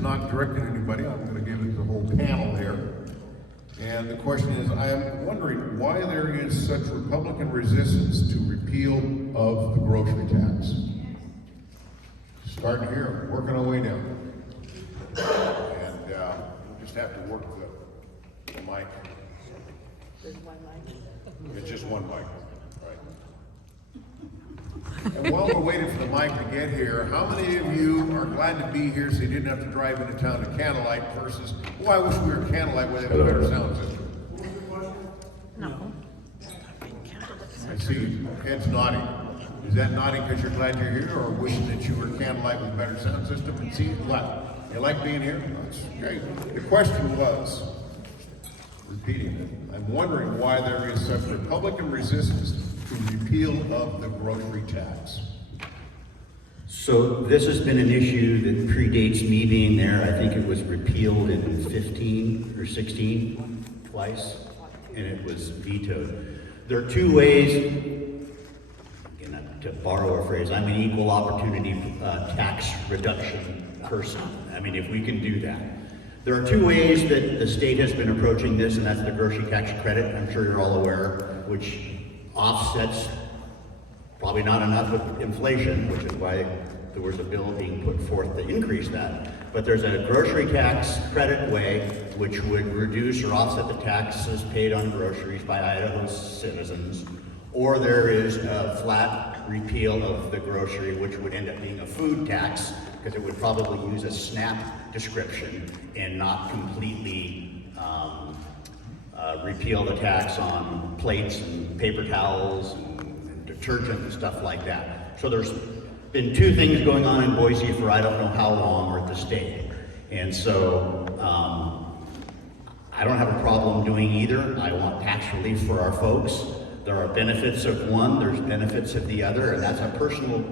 not directed at anybody. I'm going to give it to the whole panel here. And the question is, I am wondering why there is such Republican resistance to repeal of the grocery tax. Starting here, working our way down. And we'll just have to work the mic. There's one mic. It's just one mic, right? And while we're waiting for the mic to get here, how many of you are glad to be here so you didn't have to drive into town to Candlelight versus, oh, I wish we were Candlelight where they have a better sound system? No. I see heads nodding. Is that nodding because you're glad you're here, or wishing that you were Candlelight with a better sound system? And see what? You like being here? That's great. The question was, repeating it, I'm wondering why there is such Republican resistance to repeal of the grocery tax. So this has been an issue that predates me being there. I think it was repealed in 15 or 16 twice, and it was vetoed. There are two ways, again, to borrow a phrase, I'm an equal opportunity tax reduction person. I mean, if we can do that. There are two ways that the state has been approaching this, and that's the grocery tax credit, I'm sure you're all aware, which offsets probably not enough with inflation, which is why there was a bill being put forth to increase that. But there's a grocery tax credit way, which would reduce or offset the taxes paid on groceries by Idaho citizens. Or there is a flat repeal of the grocery, which would end up being a food tax, because it would probably use a SNAP description and not completely repeal the tax on plates and paper towels and detergent and stuff like that. So there's been two things going on in Boise for I don't know how long, or at the state. And so I don't have a problem doing either. I want tax relief for our folks. There are benefits of one, there's benefits of the other, and that's a personal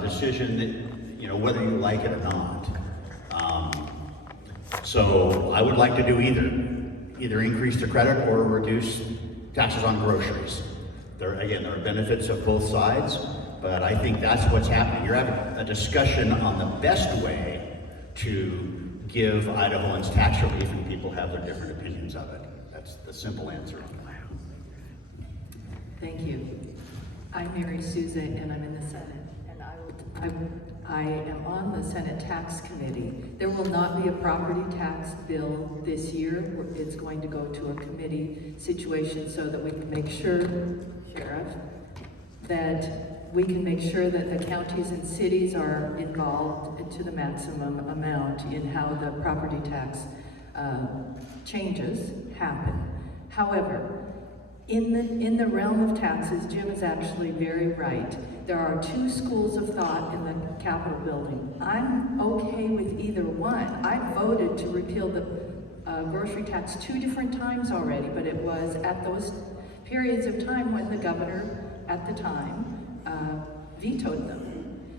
decision that, you know, whether you like it or not. So I would like to do either increase the credit or reduce taxes on groceries. There are benefits of both sides, but I think that's what's happening. You're having a discussion on the best way to give Idahoans tax relief, and people have their different opinions of it. That's the simple answer on that. Thank you. I'm Mary Souza, and I'm in the Senate, and I am on the Senate Tax Committee. There will not be a property tax bill this year. It's going to go to a committee situation so that we can make sure, Sheriff, that we can make sure that the counties and cities are involved to the maximum amount in how the property tax changes happen. However, in the realm of taxes, Jim is actually very right. There are two schools of thought in the Capitol building. I'm okay with either one. I voted to repeal the grocery tax 2 different times already, but it was at those periods of time when the governor at the time vetoed them.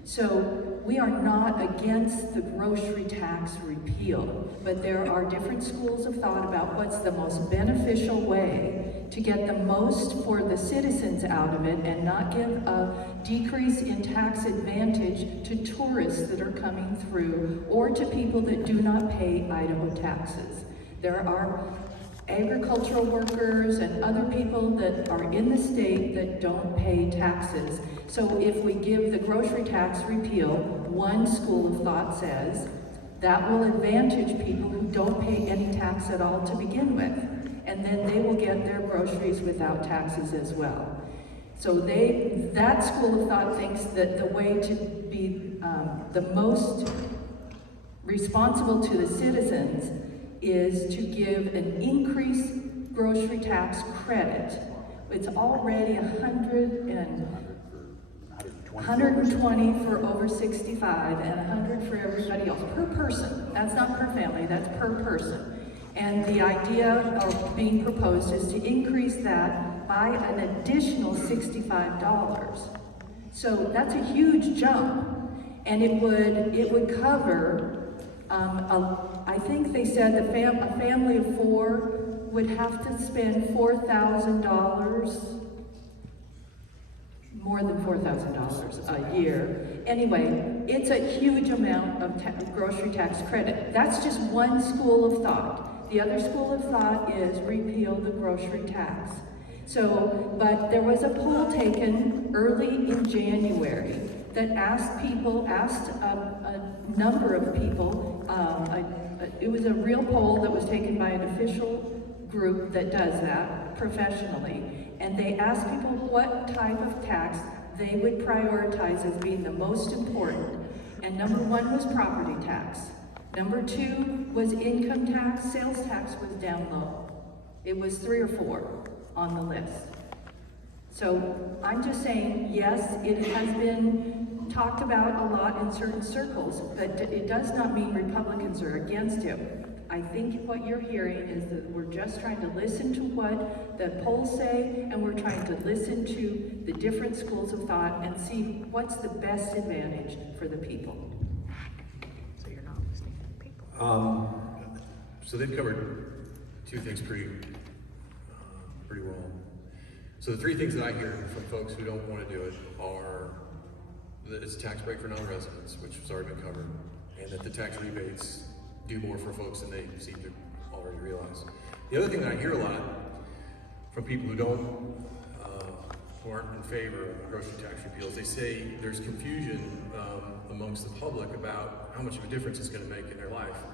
So we are not against the grocery tax repeal, but there are different schools of thought about what's the most beneficial way to get the most for the citizens out of it and not give a decrease in tax advantage to tourists that are coming through or to people that do not pay Idaho taxes. There are agricultural workers and other people that are in the state that don't pay taxes. So if we give the grocery tax repeal, one school of thought says that will advantage people who don't pay any tax at all to begin with. And then they will get their groceries without taxes as well. So that school of thought thinks that the way to be the most responsible to the citizens is to give an increased grocery tax credit. It's already 120 for over 65 and 100 for everybody else per person. That's not per family, that's per person. And the idea of being proposed is to increase that by an additional $65. So that's a huge jump, and it would cover. I think they said a family of 4 would have to spend $4,000, more than $4,000 a year. Anyway, it's a huge amount of grocery tax credit. That's just one school of thought. The other school of thought is repeal the grocery tax. So, but there was a poll taken early in January that asked a number of people, it was a real poll that was taken by an official group that does that professionally, and they asked people what type of tax they would prioritize as being the most important. And number one was property tax. Number two was income tax. Sales tax was down low. It was 3 or 4 on the list. So I'm just saying, yes, it has been talked about a lot in certain circles, but it does not mean Republicans are against it. I think what you're hearing is that we're just trying to listen to what the polls say, and we're trying to listen to the different schools of thought and see what's the best advantage for the people. So you're not listening to people. So they've covered 2 things pretty well. So the 3 things that I hear from folks who don't want to do it are that it's a tax break for non-residents, which has already been covered, and that the tax rebates do more for folks than they seem to already realize. The other thing that I hear a lot from people who aren't in favor of grocery tax repeals, they say there's confusion amongst the public about how much of a difference it's going to make in their life.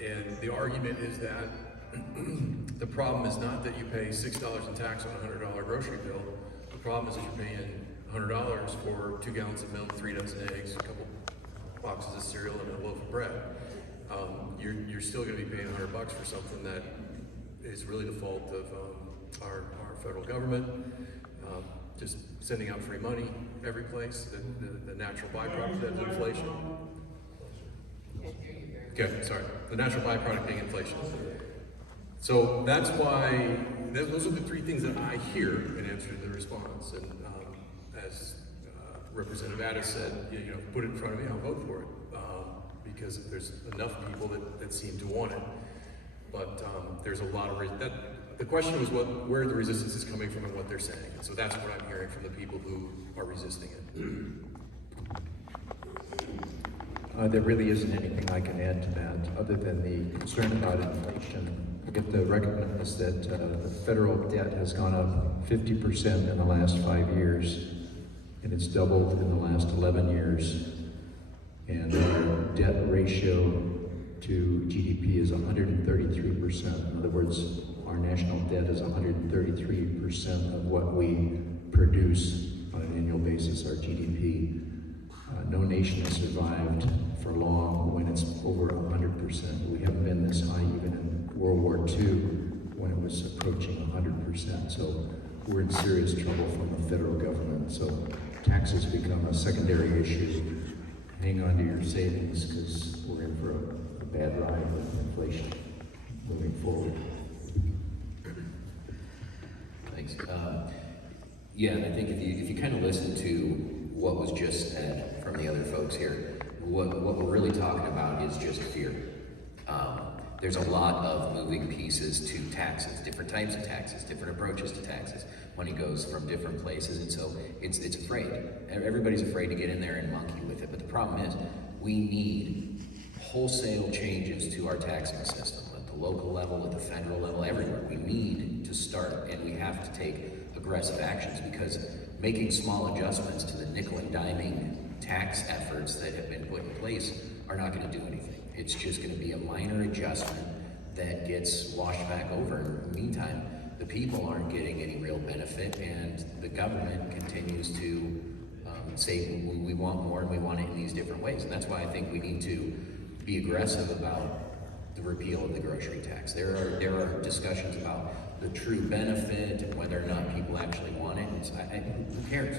And the argument is that the problem is not that you pay $6 in tax on a $100 grocery bill. The problem is that you're paying $100 for 2 gallons of milk, 3 dozen eggs, a couple boxes of cereal, and a loaf of bread. You're still going to be paying $100 for something that is really the fault of our federal government, just sending out free money every place, the natural byproduct of inflation. Okay, sorry. The natural byproduct being inflation. So that's why, those are the 3 things that I hear in answer to the response. And as Representative Addis said, put it in front of me, I'll vote for it. Because there's enough people that seem to want it. But there's a lot of, the question was where the resistance is coming from and what they're saying. And so that's what I'm hearing from the people who are resisting it. There really isn't anything I can add to that, other than the concern about inflation. We get to recognize that the federal debt has gone up 50% in the last 5 years, and it's doubled in the last 11 years. And our debt ratio to GDP is 133%. In other words, our national debt is 133% of what we produce on an annual basis, our GDP. No nation has survived for long when it's over 100%. We haven't been this high even in World War II when it was approaching 100%. So we're in serious trouble from the federal government. So taxes become a secondary issue. Hang on to your savings, because we're in for a bad ride with inflation moving forward. Thanks. Yeah, and I think if you kind of listen to what was just said from the other folks here, what we're really talking about is just fear. There's a lot of moving pieces to taxes, different types of taxes, different approaches to taxes. Money goes from different places, and so it's afraid. Everybody's afraid to get in there and monkey with it, but the problem is we need wholesale changes to our taxing system at the local level, at the federal level, everywhere. We need to start, and we have to take aggressive actions, because making small adjustments to the nickel and diming tax efforts that have been put in place are not going to do anything. It's just going to be a minor adjustment that gets washed back over. In the meantime, the people aren't getting any real benefit, and the government continues to say we want more and we want it in these different ways. And that's why I think we need to be aggressive about the repeal of the grocery tax. There are discussions about the true benefit and whether or not people actually want it. Who cares?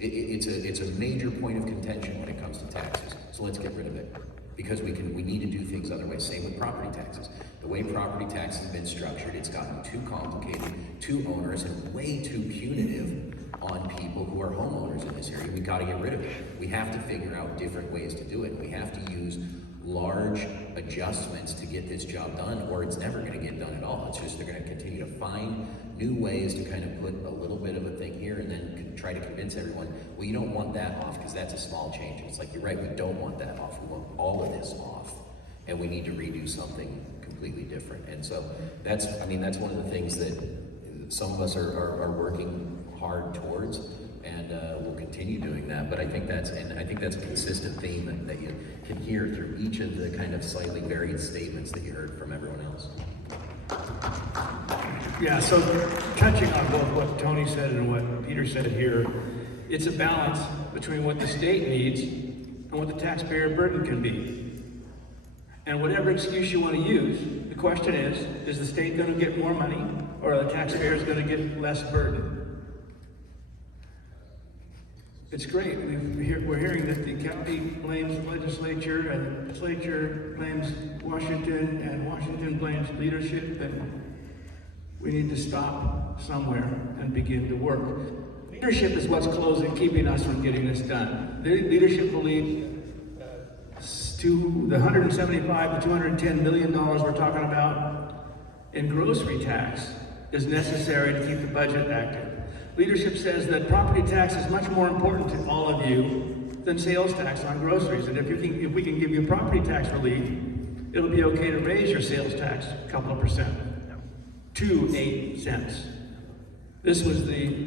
It's a major point of contention when it comes to taxes. So let's get rid of it, because we need to do things other ways. Same with property taxes. The way property tax has been structured, it's gotten too complicated, too onerous, and way too punitive on people who are homeowners in this area. We got to get rid of it. We have to figure out different ways to do it. We have to use large adjustments to get this job done, or it's never gonna get done at all. It's just they're gonna continue to find new ways to kind of put a little bit of a thing here and then try to convince everyone, well, you don't want that off because that's a small change. It's like, you're right, we don't want that off. We want all of this off, and we need to redo something completely different. And so that's one of the things that some of us are working hard towards, and we'll continue doing that. But I think that's a consistent theme that you can hear through each of the kind of slightly varied statements that you heard from everyone else. Yeah, so touching on both what Tony said and what Peter said here, it's a balance between what the state needs and what the taxpayer burden can be. And whatever excuse you want to use, the question is the state going to get more money, or are the taxpayers going to get less burden? It's great. We're hearing that the county blames the legislature, and the legislature blames Washington, and Washington blames leadership, and we need to stop somewhere and begin to work. Leadership is what's keeping us from getting this done. The leadership believes to the $175 to $210 million we're talking about in grocery tax is necessary to keep the budget active. Leadership says that property tax is much more important to all of you than sales tax on groceries. And if we can give you property tax relief, it'll be okay to raise your sales tax a couple of percent to 8 cents. This was the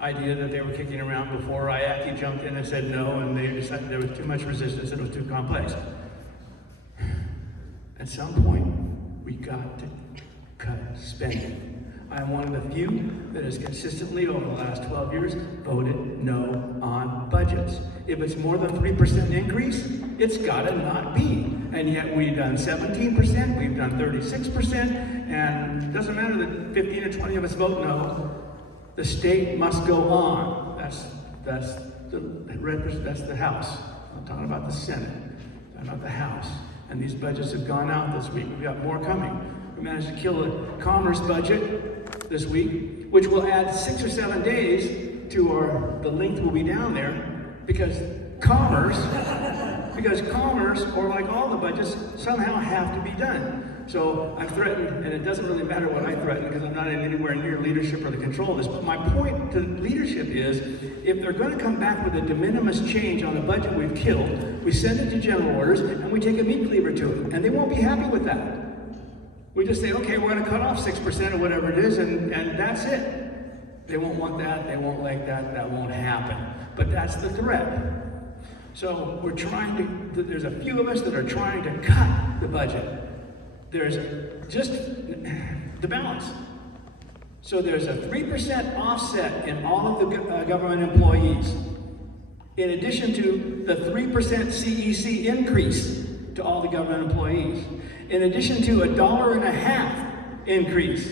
idea that they were kicking around before IACI jumped in and said no, and they decided there was too much resistance and it was too complex. At some point, we got to cut spending. I'm one of the few that has consistently, over the last 12 years, voted no on budgets. If it's more than 3% increase, it's gotta not be. And yet we've done 17%, we've done 36%, and it doesn't matter that 15 or 20 of us vote no, the state must go on. That's the House. I'm talking about the Senate, I'm not the House. And these budgets have gone out this week. We've got more coming. We managed to kill the commerce budget this week, which will add 6 or 7 days to the length will be down there, because commerce, or like all the budgets, somehow have to be done. So I've threatened, and it doesn't really matter what I threaten because I'm not anywhere near leadership or the control of this, but my point to leadership is, if they're going to come back with a de minimis change on the budget we've killed, we send it to general orders and we take a meat cleaver to it, and they won't be happy with that. We just say, okay, we're going to cut off 6% or whatever it is, and that's it. They won't want that, they won't like that, that won't happen. But that's the threat. So we're trying to, there's a few of us that are trying to cut the budget. There's just the balance. So there's a 3% offset in all of the government employees, in addition to the 3% CEC increase to all the government employees, in addition to a $1.50 increase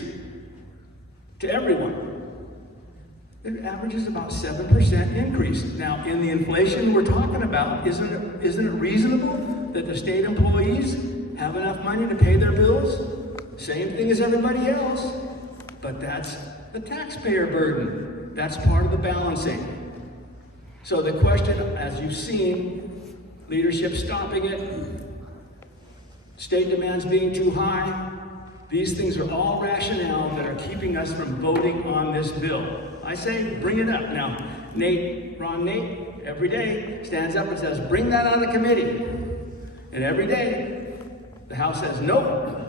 to everyone. It averages about 7% increase. Now, in the inflation we're talking about, isn't it reasonable that the state employees have enough money to pay their bills? Same thing as everybody else. But that's the taxpayer burden. That's part of the balancing. So the question, as you've seen, leadership stopping it, state demands being too high, these things are all rationale that are keeping us from voting on this bill. I say, bring it up. Now, Ron Nate, every day stands up and says, bring that on the committee. And every day, the House says, nope.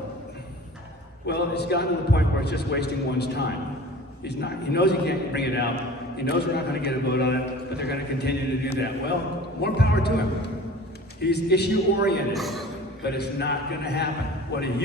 Well, it's gotten to the point where it's just wasting one's time. He knows he can't bring it out. He knows we're not going to get a vote on it, but they're going to continue to do that. Well, more power to him. He's issue-oriented, but it's not going to happen. What he